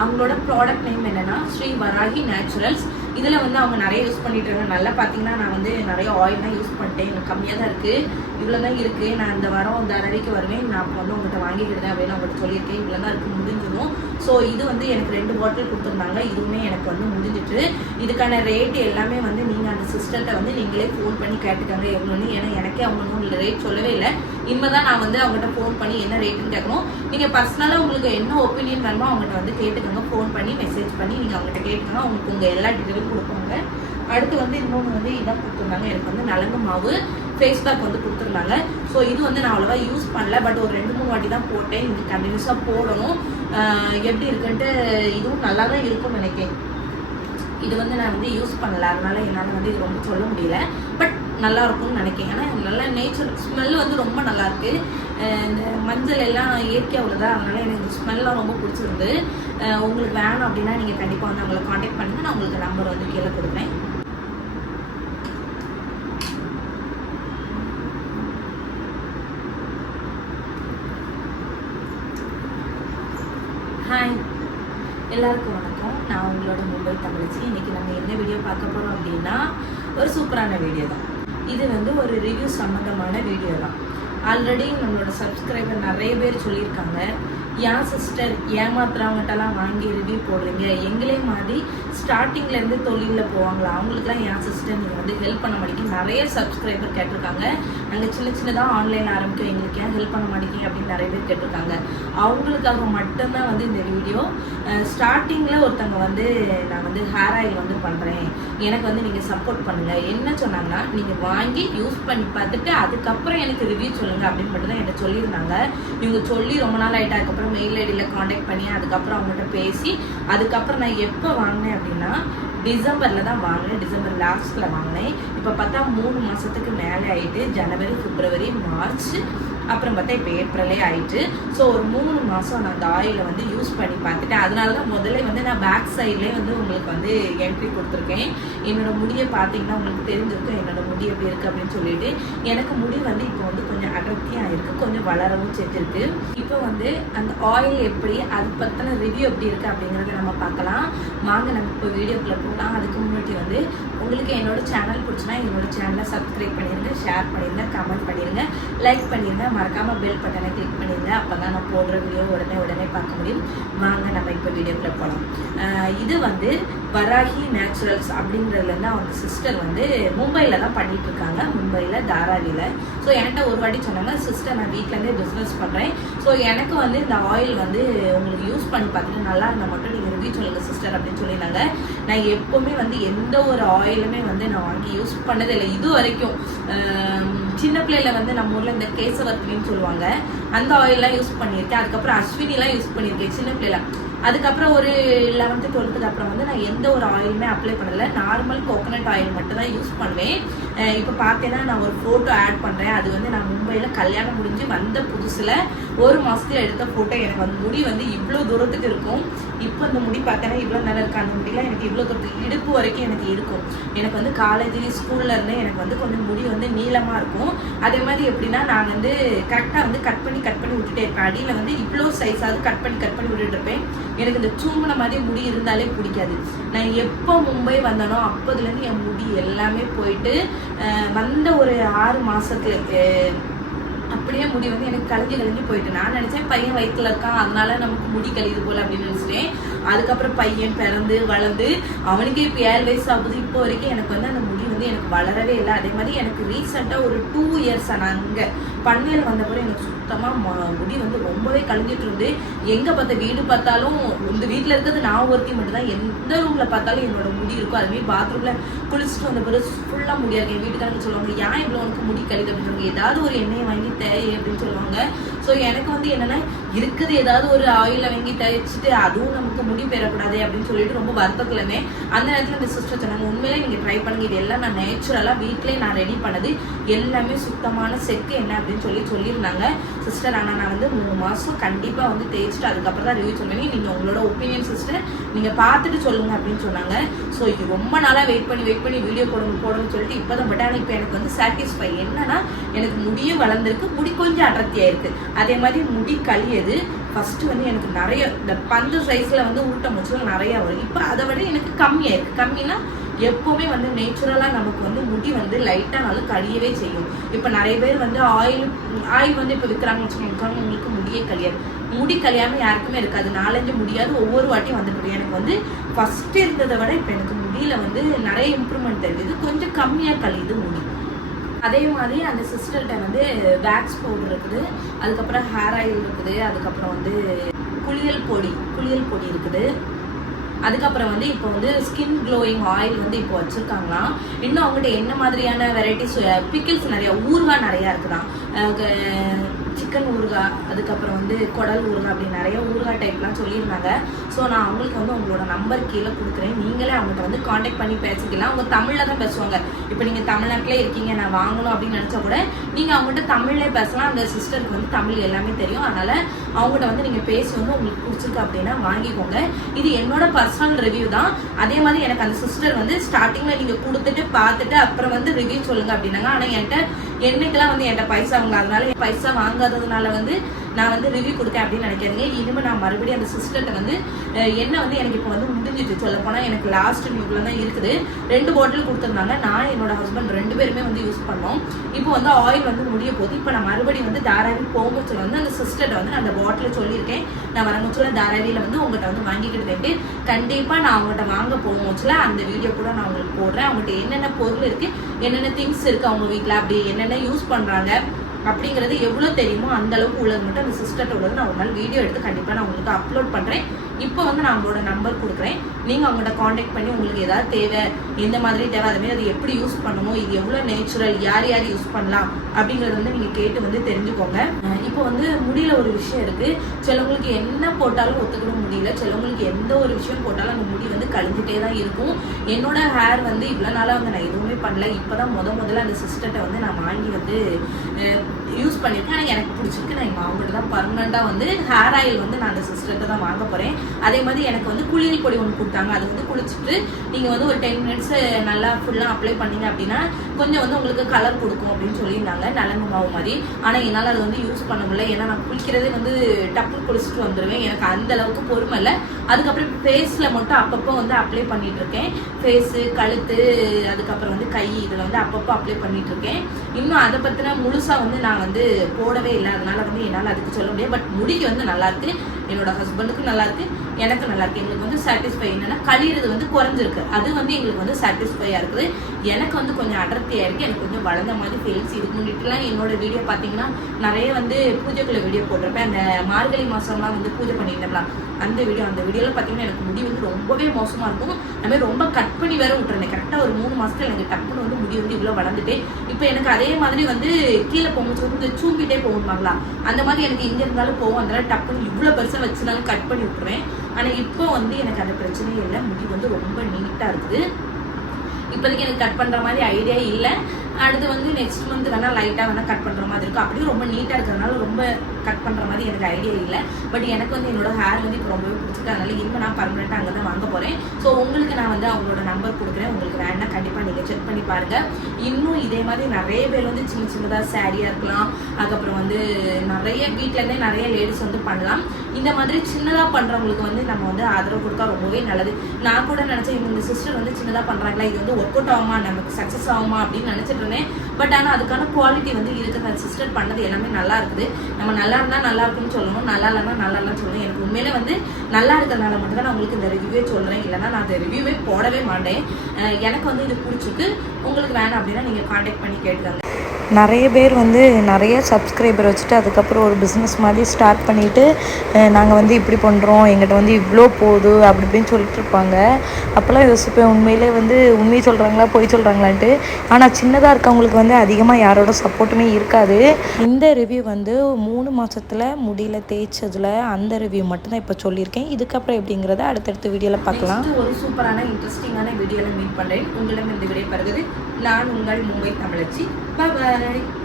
அவங்களோட product name என்னன்னா Sri Varahi naturals இதில் வந்து அவங்க நிறைய யூஸ் பண்ணிட்டு இருக்காங்க. நல்லா பார்த்தீங்கன்னா நான் வந்து நிறைய ஆயில்லாம் யூஸ் பண்ணிட்டேன். எனக்கு கம்மியாக தான் இருக்குது இவ்வளோ தான் இருக்குது நான் இந்த வாரம் தரவிக்கு வருவேன். நான் அப்போ வந்து உங்கள்கிட்ட வாங்கிக்கிட்டேன் அப்படின்னு அவங்கள்ட்ட சொல்லியிருக்கேன். இவ்வளோ தான் இருக்குது முடிஞ்சிடும். ஸோ இது வந்து எனக்கு ரெண்டு பாட்டில் கொடுத்துருந்தாங்க. இதுவுமே எனக்கு வந்து முடிஞ்சிட்டு. இதுக்கான ரேட் எல்லாமே வந்து நீங்கள் அந்த சிஸ்டர்கிட்ட வந்து நீங்களே ஃபோன் பண்ணி கேட்டுக்கோங்க. எவ்வளோன்னு ஏன்னா எனக்கே அவங்க ஒன்றும் ரேட் சொல்லவே இல்லை. இனிமே தான் நான் வந்து அவங்ககிட்ட ஃபோன் பண்ணி என்ன ரேட்டுன்னு கேட்கணும். நீங்கள் பர்சனலாக உங்களுக்கு என்ன ஒப்பீனியன் வேணுமோ அவங்ககிட்ட வந்து கேட்டுக்கோங்க. ஃபோன் பண்ணி மெசேஜ் பண்ணி நீங்கள் அவங்ககிட்ட கேட்டுக்கோங்க. உங்களுக்கு உங்கள் எல்லா டீட்டெயிலும் கொடுப்பாங்க அடுத்து வந்து இன்னொன்று வந்து இதான் கொடுத்துருந்தாங்க. எனக்கு வந்து நலங்கு மாவு ஃபேஸ் பேக் வந்து கொடுத்துருந்தாங்க. ஸோ இது வந்து நான் அவ்வளோவா யூஸ் பண்ணல. பட் ஒரு ரெண்டு மூணு வாட்டி தான் போட்டேன். இது கண்டினியூஸாக போடணும். எப்படி இருக்குன்ட்டு இதுவும் நல்லா தான் இருக்கும்னு நினைக்கிறேன். இது வந்து நான் வந்து யூஸ் பண்ணல. அதனால என்னால் வந்து இது ரொம்ப சொல்ல முடியல. பட் நல்லா இருக்கும்னு நினைக்கிறேன். ஏன்னா நல்லா நேச்சர் ஸ்மெல் வந்து ரொம்ப நல்லா இருக்கு. இந்த uh, மஞ்சள் எல்லாம் இயற்கையாக உள்ளதா? அதனால எனக்கு இந்த ஸ்மெல்லாம் ரொம்ப பிடிச்சிருந்து uh, உங்களுக்கு வேணும் அப்படின்னா நீங்கள் கண்டிப்பாக வந்து அவங்களை காண்டாக்ட் பண்ணுங்கள் நான் உங்களுக்கு நம்பர் வந்து கீழே கொடுப்பேன் ஹாய் எல்லாருக்கும் வணக்கம். நான் உங்களோட மும்பை தமிழ்ச்சி. இன்றைக்கி நம்ம என்ன வீடியோ பார்க்க போகிறோம் அப்படின்னா ஒரு சூப்பரான வீடியோ தான். இது வந்து ஒரு ரிவ்யூ சம்மந்தமான வீடியோ தான். ஆல்ரெடி நம்மளோட சப்ஸ்கிரைபர் நிறைய பேர் சொல்லியிருக்காங்க. ஏன் சிஸ்டர் ஏமாத்துறவங்கட்டெல்லாம் வாங்கி ரிவ்யூ போடுறீங்க. எங்களே மாதிரி ஸ்டார்டிங்லேருந்து தொழிலில் போவாங்களா? அவங்களுக்குலாம் ஏன் சிஸ்டர் நீங்கள் வந்து ஹெல்ப் பண்ண மாட்டேங்க. நிறைய சப்ஸ்கிரைபர் கேட்டிருக்காங்க. நாங்கள் சின்ன சின்னதாக ஆன்லைன் ஆரம்பிக்க எங்களுக்கு ஏன் ஹெல்ப் பண்ண மாட்டேங்க அப்படின்னு நிறைய பேர் கேட்டிருக்காங்க. அவங்களுக்காக மட்டும்தான் வந்து இந்த வீடியோ ஸ்டார்டிங்கில் ஒருத்தவங்க வந்து நான் வந்து ஹேர் ஆயில் வந்து பண்ணுறேன் எனக்கு வந்து நீங்கள் சப்போர்ட் பண்ணுங்கள் என்ன சொன்னாங்கன்னா நீங்கள் வாங்கி யூஸ் பண்ணி பார்த்துட்டு அதுக்கப்புறம் எனக்கு ரிவ்யூ சொல்லுங்கள் அப்படின்னு மட்டும் தான் என்கிட்ட சொல்லியிருந்தாங்க. இவங்க சொல்லி ரொம்ப நாள் ஆகிட்டு அதுக்கப்புறம் மெயில் ஐடியில் காண்டாக்ட் பண்ணி அதுக்கப்புறம் அவங்கள்ட்ட பேசி அதுக்கப்புறம் நான் எப்போ வாங்கினேன் அப்படின்னா டிசம்பரில் தான் வாங்கினேன். டிசம்பர் லாஸ்ட்டில் வாங்கினேன். இப்போ பார்த்தா மூணு மாதத்துக்கு மேலே ஆகிட்டு ஜனவரி பிப்ரவரி மார்ச் அப்புறம் பார்த்தா இப்போ ஏப்ரலே ஆயிட்டு. ஸோ ஒரு மூணு மாதம் நான் அந்த ஆயிலை வந்து யூஸ் பண்ணி பார்த்துட்டேன். அதனால தான் முதல்ல வந்து நான் பேக் சைட்லேயே வந்து உங்களுக்கு வந்து என்ட்ரி கொடுத்துருக்கேன். என்னோட முடியை பார்த்தீங்கன்னா உங்களுக்கு தெரிஞ்சிருக்கும் என்னோட முடி எப்படி இருக்குது அப்படின்னு சொல்லிட்டு. எனக்கு முடி வந்து இப்போ வந்து கொஞ்சம் அடர்த்தியாக இருக்குது கொஞ்சம் வளரவும் செஞ்சிருக்கு. இப்போ வந்து அந்த ஆயில் எப்படி அது பற்றின ரிவ்யூ எப்படி இருக்குது அப்படிங்கிறத நம்ம பார்க்கலாம். வாங்க நம்ம இப்போ வீடியோக்குள்ளே போகலாம். அதுக்கு முன்னாடி வந்து உங்களுக்கு என்னோட சேனல் பிடிச்சினா என்னோட சேனலை சப்ஸ்கிரைப் பண்ணிடுங்க ஷேர் பண்ணிடுங்க கமெண்ட் பண்ணிடுங்க லைக் பண்ணிடுங்க மறக்காமல் பெல் பட்டனை கிளிக் பண்ணிடுங்க அப்போ தான் நான் போடுற வீடியோ உடனே உடனே பார்க்க முடியும். வாங்க நம்ம இப்போ வீடியோக்குள்ளே போகலாம் இது வந்து வராகி நேச்சுரல்ஸ் அப்படின்றதுலேருந்து அவங்க சிஸ்டர் வந்து மும்பையில் தான் பண்ணிட்டு இருக்காங்க. மும்பையில் தாராவியில் ஸோ என்கிட்ட ஒரு வாட்டி சொன்னாங்க சிஸ்டர் நான் வீட்டிலேருந்தே பிஸ்னஸ் பண்ணுறேன் ஸோ எனக்கு வந்து இந்த ஆயில் வந்து உங்களுக்கு யூஸ் பண்ணி பார்த்துட்டு நல்லா இருந்தால் மட்டும் நீங்கள் ரிவ்யூ சொல்லுங்கள் சிஸ்டர் அப்படின்னு சொல்லியிருந்தாங்க. நான் எப்போவுமே வந்து எந்த ஒரு ஆயிலுமே வந்து நான் வாங்கி யூஸ் பண்ணதே இல்லை இது வரைக்கும் சின்ன பிள்ளையில வந்து நம்ம ஊரில் இந்த கேசவர்த்தின்னு சொல்லுவாங்க. அந்த ஆயிலெலாம் யூஸ் பண்ணியிருக்கேன். அதுக்கப்புறம் அஸ்வினிலாம் யூஸ் பண்ணியிருக்கேன் சின்ன பிள்ளையில. அதுக்கப்புறம் ஒரு லெவன்த்து டுவெல்த்துக்கு அப்புறம் வந்து நான் எந்த ஒரு ஆயிலுமே அப்ளை பண்ணலை நார்மல் கோகோனட் ஆயில் மட்டும் தான் யூஸ் பண்ணுவேன். இப்போ பார்த்தேன்னா நான் ஒரு ஃபோட்டோ ஆட் பண்ணுறேன் அது வந்து நான் மும்பையில் கல்யாணம் முடிஞ்சு வந்த புதுசில் ஒரு மாதத்துல எடுத்த ஃபோட்டோ எனக்கு அந்த முடி வந்து இவ்வளோ தூரத்துக்கு இருக்கும். இப்போ இந்த முடி பார்த்தேன்னா இவ்வளோ நல்லா இருக்கு அந்த முடியெலாம் எனக்கு இவ்வளோ தூரத்துக்கு இடுப்பு வரைக்கும் எனக்கு இருக்கும். எனக்கு வந்து காலேஜ் ஸ்கூல்ல இருந்தே எனக்கு வந்து கொஞ்சம் முடி வந்து நீளமாக இருக்கும். அதே மாதிரி எப்படின்னா நான் வந்து கரெக்டாக வந்து கட் பண்ணி கட் பண்ணி விட்டுட்டே இருப்பேன். அடியில் வந்து இவ்வளோ சைஸாவது கட் பண்ணி கட் பண்ணி விட்டுட்டு இருப்பேன். எனக்கு இந்த சூம்பின மாதிரி முடி இருந்தாலே பிடிக்காது. நான் எப்போ மும்பை வந்தனோ அப்போதுலேருந்து என் முடி எல்லாமே போயிட்டு வந்த ஒரு ஆறு மாதத்துக்கு அப்படியே முடி வந்து எனக்கு கலைஞ்சு கலைஞ்சு போயிட்டு. நான் நினைச்சேன் பையன் வயிற்றுல இருக்கான். அதனால நமக்கு முடி கழியுது போல அப்படின்னு நினைச்சிட்டேன். அதுக்கப்புறம் பையன் பிறந்து வளர்ந்து அவனுக்கே இப்போ ஏழு வயசு ஆகுது. இப்போ வரைக்கும் எனக்கு வந்து அந்த முடி வந்து எனக்கு வளரவே இல்லை. அதே மாதிரி எனக்கு ரீசெண்டாக ஒரு டூ இயர்ஸ் நான் அங்கே பண்ணையில் வந்தப்பறம் எனக்கு சுத்தமாக முடி வந்து ரொம்பவே கழிஞ்சிட்டு இருந்து. எங்கே பார்த்த வீடு பார்த்தாலும் இந்த வீட்டில் இருக்கிறது நான் ஒருத்தி மட்டும் தான் எந்த ரூமில் பார்த்தாலும் என்னோட முடி இருக்கும். அதுமாரி பாத்ரூமில் குளிச்சுட்டு வந்த பிறகு ஃபுல்லாக முடியாது என் வீட்டுக்காரங்க சொல்லுவாங்க ஏன் இவ்வளோ உனக்கு முடி கழிது அப்படின்னு ஏதாவது ஒரு எண்ணெயை வாங்கி தேய் அப்படின்னு சொல்லுவாங்க. ஸோ எனக்கு வந்து என்னென்னா இருக்குது ஏதாவது ஒரு ஆயிலை வாங்கி தேய்ச்சிட்டு அதுவும் நமக்கு முடி பெறக்கூடாது அப்படின்னு சொல்லிட்டு ரொம்ப வருத்தத்துலமே அந்த நேரத்தில் இந்த சிஸ்டர் சொன்னாங்க உண்மையிலே நீங்கள் ட்ரை பண்ணுங்க. இது எல்லாம் நான் நேச்சுரலாக வீட்டிலே நான் ரெடி பண்ணது எல்லாமே சுத்தமான செக்கு என்ன அப்படின்னு சொல்லி சொல்லியிருந்தாங்க. சிஸ்டர் ஆனால் நான் வந்து மூணு மாதம் கண்டிப்பாக வந்து தேய்ச்சிட்டு அதுக்கப்புறம் தான் ரிவ்யூ சொல்லுவேன் நீங்கள் உங்களோட ஒப்பீனியன் சிஸ்டர் நீங்கள் பார்த்துட்டு சொல்லுங்கள் அப்படின்னு சொன்னாங்க. ஸோ இது ரொம்ப நாளாக வெயிட் பண்ணி வெயிட் பண்ணி வீடியோ போடணும் போடணும்னு சொல்லிட்டு இப்போ தான் பட் ஆனால் இப்போ எனக்கு வந்து சாட்டிஸ்ஃபை என்னன்னா எனக்கு முடியும் வளர்ந்துருக்கு முடி கொஞ்சம் அடர்த்தியாயிருக்கு அதே மாதிரி முடி கழியது. ஃபஸ்ட்டு வந்து எனக்கு நிறைய இந்த பந்து சைஸில் வந்து ஊட்ட முச்சல் நிறையா வரும். இப்போ அதை விட எனக்கு கம்மியாக இருக்குது கம்மினா எப்போவுமே வந்து நேச்சுரலாக நமக்கு வந்து முடி வந்து லைட்டானாலும் கழியவே செய்யும். இப்போ நிறைய பேர் வந்து ஆயில் ஆயில் வந்து இப்போ விற்கிறாங்கன்னு வச்சுக்கோங்க உங்களுக்கு முடியே கழியாது. முடி கழியாமல் யாருக்குமே இருக்காது. நாலஞ்சு முடியாது ஒவ்வொரு வாட்டியும் வந்துட்டு எனக்கு வந்து ஃபஸ்ட்டு இருந்ததை விட இப்போ எனக்கு முடியில் வந்து நிறைய இம்ப்ரூவ்மெண்ட் தெரியுது. கொஞ்சம் கம்மியாக கழியுது முடி. அதே மாதிரி அந்த சிஸ்டர்கிட்ட வந்து வேக்ஸ் பவுடர் இருக்குது. அதுக்கப்புறம் ஹேர் ஆயில் இருக்குது. அதுக்கப்புறம் வந்து குளியல் பொடி குளியல் பொடி இருக்குது. அதுக்கப்புறம் வந்து இப்போ வந்து ஸ்கின் க்ளோயிங் ஆயில் வந்து இப்போ வச்சுருக்காங்களாம். இன்னும் அவங்ககிட்ட என்ன மாதிரியான வெரைட்டிஸ் பிக்கிள்ஸ் நிறைய ஊறுகாய் நிறையா இருக்குதாம் சிக்கன் ஊறுகாய் அதுக்கப்புறம் வந்து குடல் ஊறுகாய் அப்படி நிறைய ஊறுகாய் டைப்லாம் சொல்லியிருந்தாங்க. ஸோ நான் அவங்களுக்கு வந்து உங்களோட நம்பர் கீழே கொடுக்குறேன். நீங்களே அவங்கள்ட்ட வந்து காண்டாக்ட் பண்ணி பேசிக்கலாம். அவங்க தமிழில் தான் பேசுவாங்க. இப்போ நீங்கள் தமிழ்நாட்டிலே இருக்கீங்க நான் வாங்கணும் அப்படின்னு நினச்சா கூட நீங்கள் அவங்கள்ட்ட தமிழ்லே பேசலாம். அந்த சிஸ்டருக்கு வந்து தமிழ் எல்லாமே தெரியும். அதனால் அவங்கள்ட்ட வந்து நீங்கள் பேசி வந்து உங்களுக்கு பிடிச்சிருக்கு அப்படின்னா வாங்கிக்கோங்க. இது என்னோட பர்சனல் ரிவ்யூ தான். அதே மாதிரி எனக்கு அந்த சிஸ்டர் வந்து ஸ்டார்டிங்கில் நீங்கள் கொடுத்துட்டு பார்த்துட்டு அப்புறம் வந்து ரிவ்யூ சொல்லுங்கள் அப்படின்னாங்க. ஆனால் என்கிட்ட என்னைக்கெல்லாம் வந்து என்கிட்ட பைசா வாங்கல அதனால என் பைசா வாங்காததுனால வந்து நான் வந்து ரிவ்யூ கொடுத்தேன் அப்படின்னு நினைக்காதீங்க. இனிமேல் நான் மறுபடியும் அந்த சிஸ்டர்கிட்ட வந்து என்ன வந்து எனக்கு இப்போ வந்து முடிஞ்சிச்சு சொல்ல போனால் எனக்கு லாஸ்ட் நியூக்ல தான் இருக்குது. ரெண்டு பாட்டில் கொடுத்துருந்தாங்க. நான் என்னோட ஹஸ்பண்ட் ரெண்டு பேருமே வந்து யூஸ் பண்ணோம். இப்போ வந்து ஆயில் வந்து முடிய போது இப்போ நான் மறுபடியும் வந்து தாராவி போகும்போது வந்து அந்த சிஸ்டர்கிட்ட வந்து நான் அந்த பாட்டில் சொல்லியிருக்கேன். நான் வரமுச்சுல தாராவியில் வந்து உங்கள்கிட்ட வந்து வாங்கிக்கிட்டு கண்டிப்பாக நான் அவங்ககிட்ட வாங்க போகும்போதுல அந்த வீடியோ கூட நான் உங்களுக்கு போடுறேன். அவங்ககிட்ட என்னென்ன பொருள் இருக்குது என்னென்ன திங்ஸ் இருக்குது அவங்க வீட்டில் அப்படி என்னென்ன யூஸ் பண்ணுறாங்க அப்படிங்கிறது எவ்வளோ தெரியுமோ அந்த அளவுக்கு உள்ளது மட்டும் அந்த சிஸ்டர்ட்ட உள்ளது. நான் ஒரு நாள் வீடியோ எடுத்து கண்டிப்பாக நான் உங்களுக்கு அப்லோட் பண்ணுறேன் இப்போ வந்து நான் உங்களோட நம்பர் கொடுக்குறேன். நீங்கள் அவங்கள்ட்ட காண்டாக்ட் பண்ணி உங்களுக்கு ஏதாவது தேவை எந்த மாதிரி தேவை அதுமாரி அதை அது எப்படி யூஸ் பண்ணணும் இது எவ்வளோ நேச்சுரல் யார் யார் யூஸ் பண்ணலாம் அப்படிங்கிறத வந்து நீங்கள் கேட்டு வந்து தெரிஞ்சுக்கோங்க. இப்போ வந்து முடியல ஒரு விஷயம் இருக்குது சிலவங்களுக்கு என்ன போட்டாலும் ஒத்துக்கிட முடியல. சிலவங்களுக்கு எந்த ஒரு விஷயம் போட்டாலும் அந்த முடி வந்து கழிஞ்சிட்டே தான் இருக்கும். என்னோட ஹேர் வந்து இவ்வளோ நாளாக வந்து நான் எதுவுமே பண்ணல. இப்போ தான் முத முதல்ல அந்த சிஸ்டர்கிட்ட வந்து நான் வாங்கி வந்து யூஸ் பண்ணியிருக்கேன். ஆனால் எனக்கு பிடிச்சிருக்கு. நான் எங்கள் அவங்கள்ட்ட தான் பர்மனெண்ட்டாக வந்து ஹேர் ஆயில் வந்து நான் அந்த சிஸ்டர்கிட்ட தான் வாங்க போகிறேன் அதே மாதிரி எனக்கு வந்து குளியல் பொடி ஒன்று கொடுத்தாங்க. அது வந்து குளிச்சுட்டு நீங்கள் வந்து ஒரு டென் மினிட்ஸ் நல்லா ஃபுல்லாக அப்ளை பண்ணீங்க அப்படின்னா கொஞ்சம் வந்து உங்களுக்கு கலர் கொடுக்கும் அப்படின்னு சொல்லியிருந்தாங்க. நலங்கு மாவு மாதிரி. ஆனால் என்னால் அது வந்து யூஸ் பண்ண முடியல. ஏன்னா நான் குளிக்கிறதே வந்து டப்பு குளிச்சுட்டு வந்துடுவேன் எனக்கு அந்த அளவுக்கு பொறுமை இல்லை. அதுக்கப்புறம் ஃபேஸில் மட்டும் அப்பப்போ வந்து அப்ளை பண்ணிட்டு இருக்கேன். ஃபேஸு கழுத்து அதுக்கப்புறம் வந்து கை இதில் வந்து அப்பப்போ அப்ளை பண்ணிட்டு இருக்கேன் இன்னும் அதை பற்றின முழுசாக வந்து நான் வந்து போடவே இல்லை. அதனால வந்து என்னால் அதுக்கு சொல்ல முடியாது. பட் முடிக்கு வந்து நல்லா இருக்கு. என்னோட ஹஸ்பண்டுக்கும் நல்லா இருக்கு. எனக்கு நல்லா இருக்கு. எங்களுக்கு வந்து சாட்டிஸ்ஃபை என்னன்னா கழியிறது வந்து குறைஞ்சிருக்கு. அது வந்து எங்களுக்கு வந்து சாட்டிஸ்ஃபையாக இருக்குது. எனக்கு வந்து கொஞ்சம் அடர்த்தியாக இருக்கு. எனக்கு கொஞ்சம் வளர்ந்த மாதிரி ஃபீல்ஸ் இதுக்கு முன்னிட்டுலாம் என்னோட வீடியோ பார்த்தீங்கன்னா நிறைய வந்து பூஜைக்குள்ள வீடியோ போட்டிருப்பேன். அந்த மார்கழி மாதம்லாம் வந்து பூஜை பண்ணியிருந்தோம்லாம் அந்த வீடியோ அந்த வீடியோவில் பார்த்தீங்கன்னா எனக்கு முடி வந்து ரொம்பவே மோசமாக இருக்கும். அதுமாதிரி ரொம்ப கட் பண்ணி வேற விட்டுருந்தேன். கரெக்டாக ஒரு மூணு மாதத்துல எனக்கு டப்புன்னு வந்து முடி வந்து இவ்வளோ வளர்ந்துட்டு இப்போ எனக்கு அதே மாதிரி வந்து கீழே போகும்போது வந்து சூம்பிட்டே போகணுமாங்களா அந்த மாதிரி எனக்கு எங்கே இருந்தாலும் போகும். அதனால டப்புன்னு இவ்வளோ பெருசாக வச்சுனாலும் கட் பண்ணி விட்டுருவேன். ஆனால் இப்போ வந்து எனக்கு அந்த பிரச்சனையே இல்லை முடி வந்து ரொம்ப நீட்டாக இருக்குது. இப்போதைக்கு எனக்கு கட் பண்ணுற மாதிரி ஐடியா இல்லை. அடுத்து வந்து நெக்ஸ்ட் மந்த் வேணால் லைட்டாக வேணால் கட் பண்ணுற மாதிரி இருக்கும். அப்படியே ரொம்ப நீட்டாக இருக்கிறதுனால ரொம்ப கட் பண்ணுற மாதிரி எனக்கு ஐடியா இல்லை. பட் எனக்கு வந்து என்னோட ஹேர் வந்து இப்போ ரொம்பவே பிடிச்சிருக்கு. அதனால இனிமேல் நான் பர்மனெண்ட்டாக அங்கே தான் வாங்க போகிறேன் ஸோ உங்களுக்கு நான் வந்து அவங்களோட நம்பர் கொடுக்குறேன். உங்களுக்கு வேணா கண்டிப்பாக நீங்கள் செக் பண்ணி பாருங்கள் இன்னும் இதே மாதிரி நிறைய பேர் வந்து சின்ன சின்னதாக சாரியாக இருக்கலாம். அதுக்கப்புறம் வந்து நிறைய வீட்டிலேருந்தே நிறைய லேடிஸ் வந்து பண்ணலாம். இந்த மாதிரி சின்னதாக பண்ணுறவங்களுக்கு வந்து நம்ம வந்து ஆதரவு கொடுத்தா ரொம்பவே நல்லது. நான் கூட நினச்சேன் இந்த சிஸ்டர் வந்து சின்னதாக பண்ணுறாங்களா இது வந்து ஒர்க் அவுட் ஆகுமா? நமக்கு சக்ஸஸ் ஆகுமா? அப்படின்னு நினச்சிட்டு இருந்தேன். பட் ஆனால் அதுக்கான குவாலிட்டி வந்து இருக்குது அந்த சிஸ்டர் பண்ணது எல்லாமே நல்லா இருக்குது. நம்ம நல்லா இருந்தால் நல்லா இருக்குன்னு சொல்லணும். நல்லா இல்லைன்னா நல்லா இல்லைன்னு சொல்லணும். எனக்கு உண்மையிலே வந்து நல்லா இருக்கிறதுனால மட்டும் தான் நான் உங்களுக்கு இந்த ரிவ்யூவே சொல்கிறேன் இல்லைன்னா நான் அந்த ரிவ்யூவே போடவே மாட்டேன். எனக்கு வந்து இது பிடிச்சிருக்கு. உங்களுக்கு வேணாம் அப்படின்னா நீங்கள் காண்டாக்ட் பண்ணி கேட்டுக்காங்க. நிறைய பேர் வந்து நிறைய சப்ஸ்கிரைபர் வச்சுட்டு அதுக்கப்புறம் ஒரு பிஸ்னஸ் மாதிரி ஸ்டார்ட் பண்ணிவிட்டு நாங்கள் வந்து இப்படி பண்ணுறோம் எங்கிட்ட வந்து இவ்வளோ போகுது அப்படி இப்படின்னு சொல்லிட்டு இருப்பாங்க. அப்போல்லாம் யோசிப்பேன் உண்மையிலே வந்து உண்மையை சொல்கிறாங்களா பொய் சொல்கிறாங்களான்ட்டு ஆனால் சின்னதாக இருக்கவங்களுக்கு வந்து அதிகமாக யாரோட சப்போர்ட்டுமே இருக்காது. இந்த ரிவ்யூ வந்து மூணு மாதத்தில் முடியல தேய்ச்சதில் அந்த ரிவ்யூ மட்டும்தான் இப்போ சொல்லியிருக்கேன். இதுக்கப்புறம் எப்படிங்கிறத அடுத்தடுத்த வீடியோவில் பார்க்கலாம். ஒரு சூப்பரான இன்ட்ரெஸ்டிங்கான வீடியோவில் மீட் பண்ணுறேன் உங்களிடம் இந்த விடை பெறுகிறது நான் உங்கள் மும்பை தமிழச்சி. பாய்